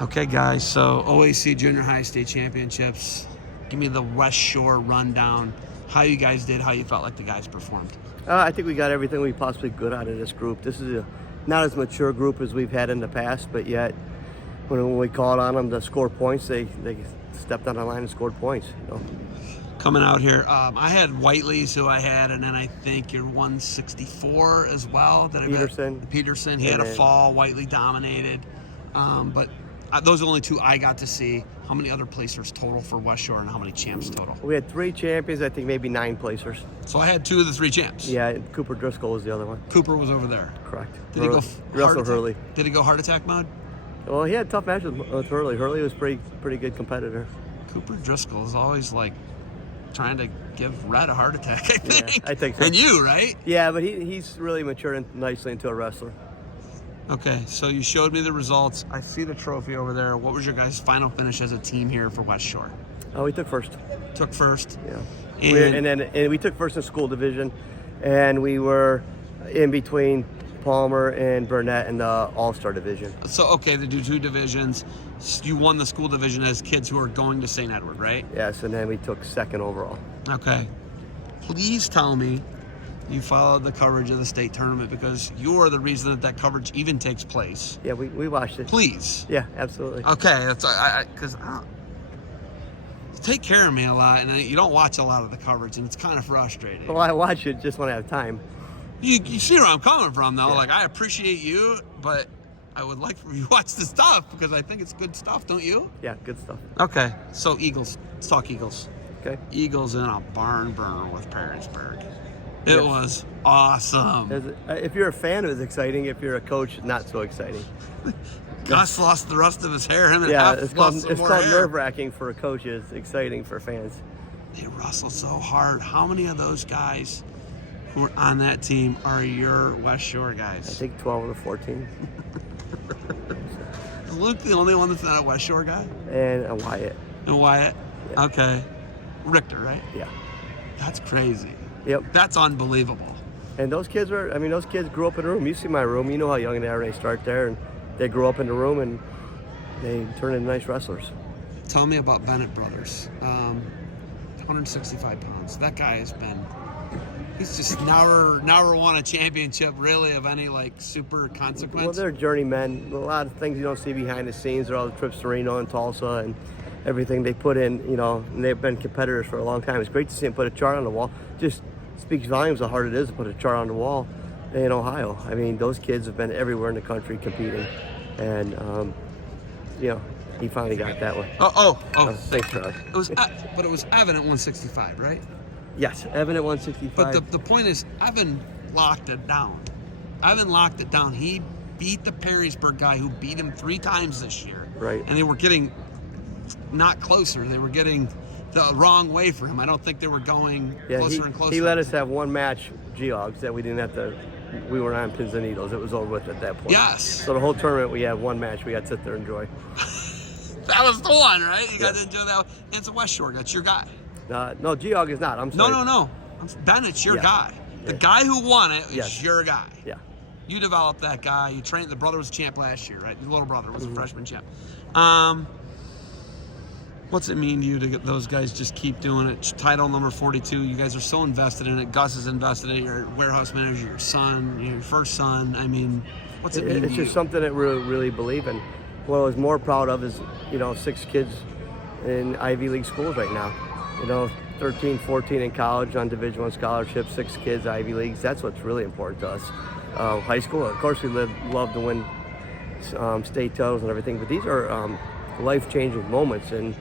Okay, guys, so OAC Junior High State Championships. Give me the Westshore rundown. How you guys did, how you felt like the guys performed. I think we got everything we possibly could out of this group. This is not as mature group as we've had in the past, but yet when we called on them to score points, they stepped on the line and scored points. Coming out here, I had Whiteley's who I had, and then I think you're 164 as well. Peterson, he had a fall. Whiteley dominated, but those are the only two I got to see. How many other placers total for Westshore, and how many champs total? We had 3 champions, I think maybe 9 placers. So I had 2 of the 3 champs. Yeah, Cooper Driscoll was the other one. Cooper was over there. Correct. Did he go Russell Hurley? Did he go heart attack mode? Well, he had a tough match with Hurley. Hurley was pretty good competitor. Cooper Driscoll is always like trying to give Red a heart attack, I think. Yeah, I think so. And you, right? Yeah, but he's really matured nicely into a wrestler. Okay, so you showed me the results. I see the trophy over there. What was your guys' final finish as a team here for Westshore? Oh, we took first. Took first? Yeah. And we took first in school division, and we were in between Palmer and Burnett in the All-Star division. So, okay, they do 2 divisions. You won the school division as kids who are going to St. Edward, right? Yes, and then we took second overall. Okay. Please tell me you followed the coverage of the state tournament, because you are the reason that coverage even takes place. Yeah, we watched it. Please. Yeah, absolutely. Okay, that's because take care of me a lot, and you don't watch a lot of the coverage, and it's kind of frustrating. Well, I watch it just when I have time. You see where I'm coming from, though. Yeah. Like, I appreciate you, but I would like for you to watch the stuff, because I think it's good stuff, don't you? Yeah, good stuff. Okay, so Eagles. Let's talk Eagles. Okay. Eagles in a barn burner with Perrysburg. It was awesome. If you're a fan, it was exciting. If you're a coach, not so exciting. Gus lost the rest of his hair. Him and yeah, Hef it's lost called some more hair. nerve-wracking for coaches. Exciting for fans. They wrestle so hard. How many of those guys who are on that team are your Westshore guys? I think 12 of the 14. Is Luke the only one that's not a Westshore guy? And Wyatt. And Wyatt? Yeah. Okay. Richter, right? Yeah. That's crazy. Yep. That's unbelievable. And those kids grew up in a room. You see my room. You know how young they are when they start there. And they grew up in the room, and they turn into nice wrestlers. Tell me about Bennett Brothers. 165 pounds. That guy he's just never won a championship, really, of any, like, super consequence. Well, they're journeymen. A lot of things you don't see behind the scenes are all the trips to Reno and Tulsa and everything they put in, and they've been competitors for a long time. It's great to see them put a chart on the wall. Just speaks volumes how hard it is to put a chart on the wall in Ohio. I mean, those kids have been everywhere in the country competing, and he finally got that one. Oh! Thanks, Charlie. But it was Evan at 165, right? Yes, Evan at 165. But the point is, Evan locked it down. He beat the Perrysburg guy who beat him 3 times this year. Right. And they were getting not closer. They were getting the wrong way for him. I don't think they were going closer and closer. He let us have one match, Geogs, that we didn't have to. We were on pins and needles. It was over with at that point. Yes. So the whole tournament, we had one match. We got to sit there and enjoy. That was the one, right? You got to enjoy that. It's a Westshore. That's your guy. No, Geog is not. I'm sorry. No. Bennett's your guy. The guy who won it is your guy. Yeah. You developed that guy. You trained. The brother was champ last year, right? The little brother was a freshman champ. What's it mean to you to get those guys just keep doing it? Title number 42. You guys are so invested in it. Gus is invested in it. Your warehouse manager, your son, your first son. I mean, what's it mean to you? It's just something that we really believe in. What I was more proud of is, 6 kids in Ivy League schools right now. 13, 14 in college on Division I scholarships, 6 kids, Ivy Leagues. That's what's really important to us. High school, of course, we love to win state titles and everything, but these are life-changing moments and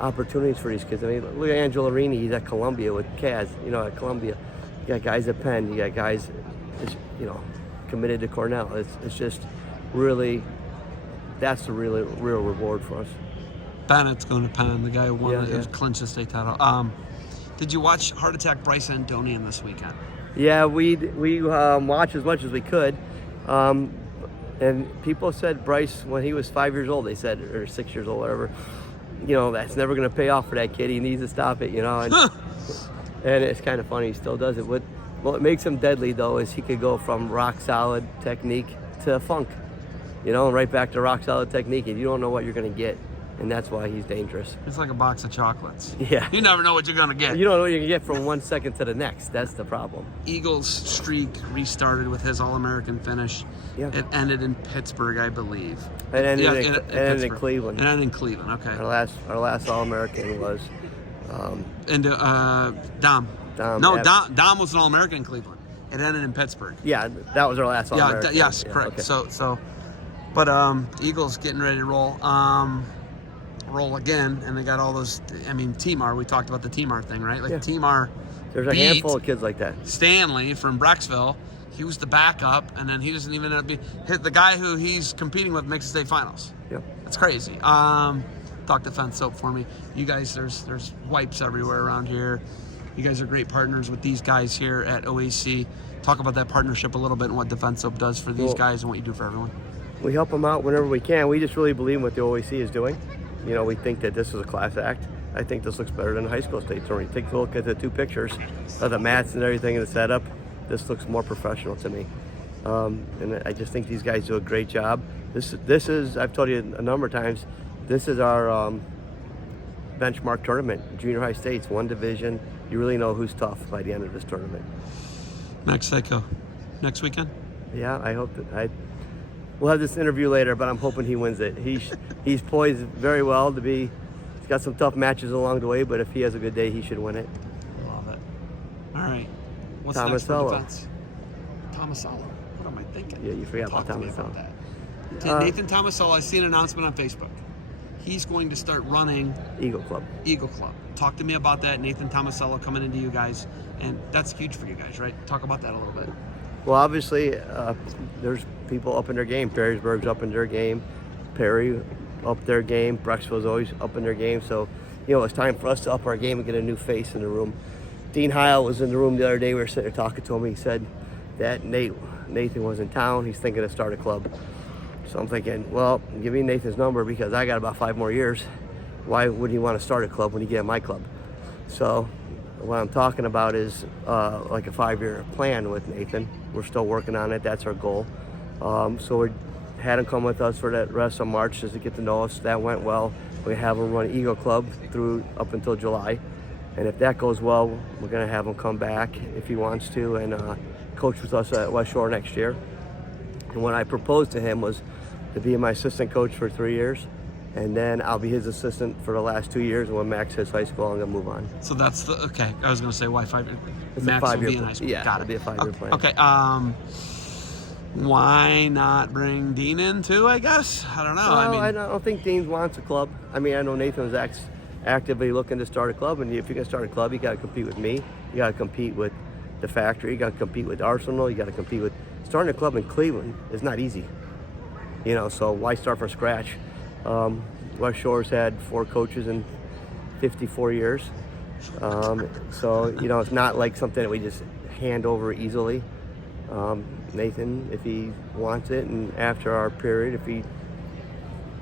opportunities for these kids. I mean, look at Angelo Rini. He's at Columbia with Kaz. At Columbia, you got guys at Penn. You got guys, committed to Cornell. It's just really, that's the real reward for us. Bennett's going to Penn. The guy who won clinched the state title. Did you watch Heart Attack Bryce Andonian this weekend? Yeah, we watched as much as we could. And people said Bryce, when he was 5 years old, they said, or 6 years old, whatever, that's never going to pay off for that kid. He needs to stop it, And, and it's kind of funny. He still does it. What makes him deadly, though, is he could go from rock solid technique to funk. You know, right back to rock solid technique, and you don't know what you're going to get, and that's why he's dangerous. It's like a box of chocolates. Yeah. You never know what you're going to get. You don't know what you're going to get from 1 second to the next. That's the problem. Eagles streak restarted with his All-American finish. Yeah. It ended in Pittsburgh, I believe. It ended in Cleveland. It ended in Cleveland, okay. Our last All-American was... Dom. Dom. Dom was an All-American in Cleveland. It ended in Pittsburgh. Yeah, that was our last All-American. Yes, correct. Okay. But Eagles getting ready to roll again, and they got all those. I mean, Timar. We talked about the Timar thing, right? Like Timar. There's a handful of kids like that. Stanley from Brecksville. He was the backup, and then he doesn't even end up the guy who he's competing with makes the state finals. Yep. That's crazy. Talk defense soap for me. You guys, there's wipes everywhere around here. You guys are great partners with these guys here at OAC. Talk about that partnership a little bit and what defense soap does for these guys and what you do for everyone. We help them out whenever we can. We just really believe in what the OAC is doing. You know, we think that this is a class act. I think this looks better than the high school state tournament. Take a look at the 2 pictures of the mats and everything in the setup. This looks more professional to me. And I just think these guys do a great job. This is, I've told you a number of times, this is our benchmark tournament. Junior high states, 1 division. You really know who's tough by the end of this tournament. Max Sako, next weekend? Yeah, I hope that we'll have this interview later, but I'm hoping he wins it. He's poised very well to be. He's got some tough matches along the way, but if he has a good day, he should win it. Love it. All right. What's Tomasello. next for defense? Tomasello. What am I thinking? Yeah, you forgot Talk about to me about Tomasello. that. Nathan Tomasello, I see an announcement on Facebook. He's going to start running Eagle Club. Talk to me about that. Nathan Tomasello coming into you guys, and that's huge for you guys, right? Talk about that a little bit. Well, obviously, there's people up in their game. Perrysburg's up in their game. Perry up their game. Brecksville's always up in their game. So, you know, it's time for us to up our game and get a new face in the room. Dean Heil was in the room the other day. We were sitting there talking to him. He said that Nathan was in town. He's thinking of start a club. So I'm thinking, well, give me Nathan's number because I got about 5 more years. Why would he want to start a club when he get my club? So what I'm talking about is like a 5-year plan with Nathan. We're still working on it. That's our goal. So we had him come with us for that rest of March just to get to know us. That went well. We have him run Eagle Club up until July. And if that goes well, we're going to have him come back if he wants to and coach with us at Westshore next year. And what I proposed to him was to be my assistant coach for 3 years. And then I'll be his assistant for the last 2 years. And when Max hits high school, I'm going to move on. So that's okay. I was going to say, why 5 years? It's Max a 5-year will be in high school. Yeah, Got it'll be a 5-year plan. Okay. Why not bring Dean in too, I guess? I don't know. Well, I don't think Dean wants a club. I mean, I know Nathan was actively looking to start a club. And if you're going to start a club, you got to compete with me. You got to compete with the factory. You got to compete with Arsenal. You got to compete with... Starting a club in Cleveland is not easy. You know, so why start from scratch? Westshore's had 4 coaches in 54 years. So, you know, it's not like something that we just hand over easily. Nathan, if he wants it, and after our period,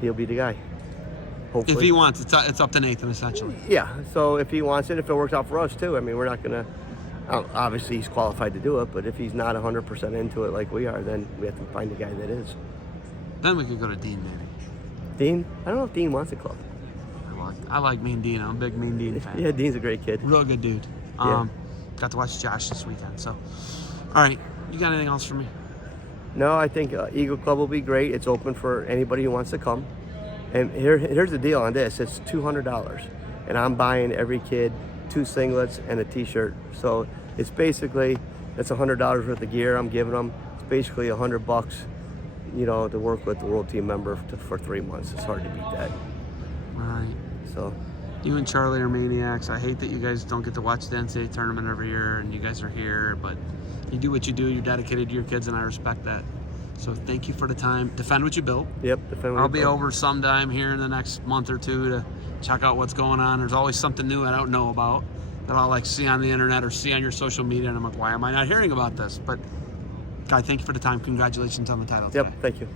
he'll be the guy. Hopefully. If he wants, it's up to Nathan, essentially. Yeah, so if he wants it, if it works out for us too, I mean, we're not going to... Obviously, he's qualified to do it, but if he's not 100% into it like we are, then we have to find a guy that is. Then we could go to Dean, maybe. Dean? I don't know if Dean wants a club. I like Mean Dean. I'm a big Mean Dean fan. Yeah, Dean's a great kid. Real good dude. Yeah. Got to watch Josh this weekend. So, all right. You got anything else for me? No, I think Eagle Club will be great. It's open for anybody who wants to come. And here's the deal on this. It's $200. And I'm buying every kid 2 singlets and a t-shirt. So it's basically, it's $100 worth of gear I'm giving them. It's basically $100, you know, to work with the world team member for 3 months. It's hard to beat that. Right. So you and Charlie are maniacs. I hate that you guys don't get to watch the NCAA tournament every year and you guys are here, but you do what you do. You're dedicated to your kids and I respect that. So thank you for the time. Defend what you built. Yep, defend what I'll you be built. over sometime here in the next month or 2 to check out what's going on. There's always something new I don't know about that I'll like see on the internet or see on your social media, and I'm like, why am I not hearing about this? But Guy, thank you for the time. Congratulations on the title today. Yep, thank you.